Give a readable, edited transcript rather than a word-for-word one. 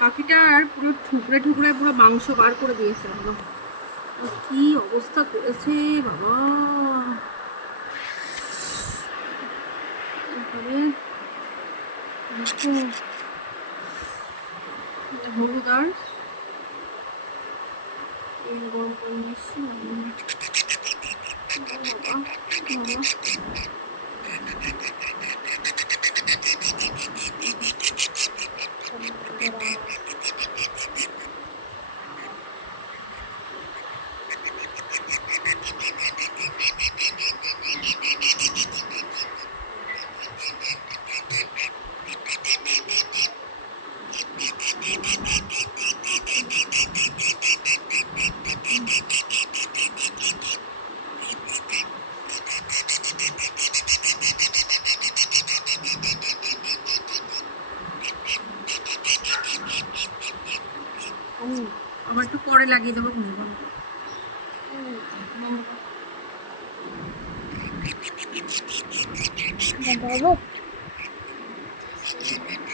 পাখিটার পুরো ঠুকরে ঠুকরে পুরো মাংস বার করে দিয়েছে একদম। কি অবস্থা করেছে বাবা। হলুদ আর গরম করে নিচ্ছি আবার একটু পরে লাগিয়ে দেবো বাবা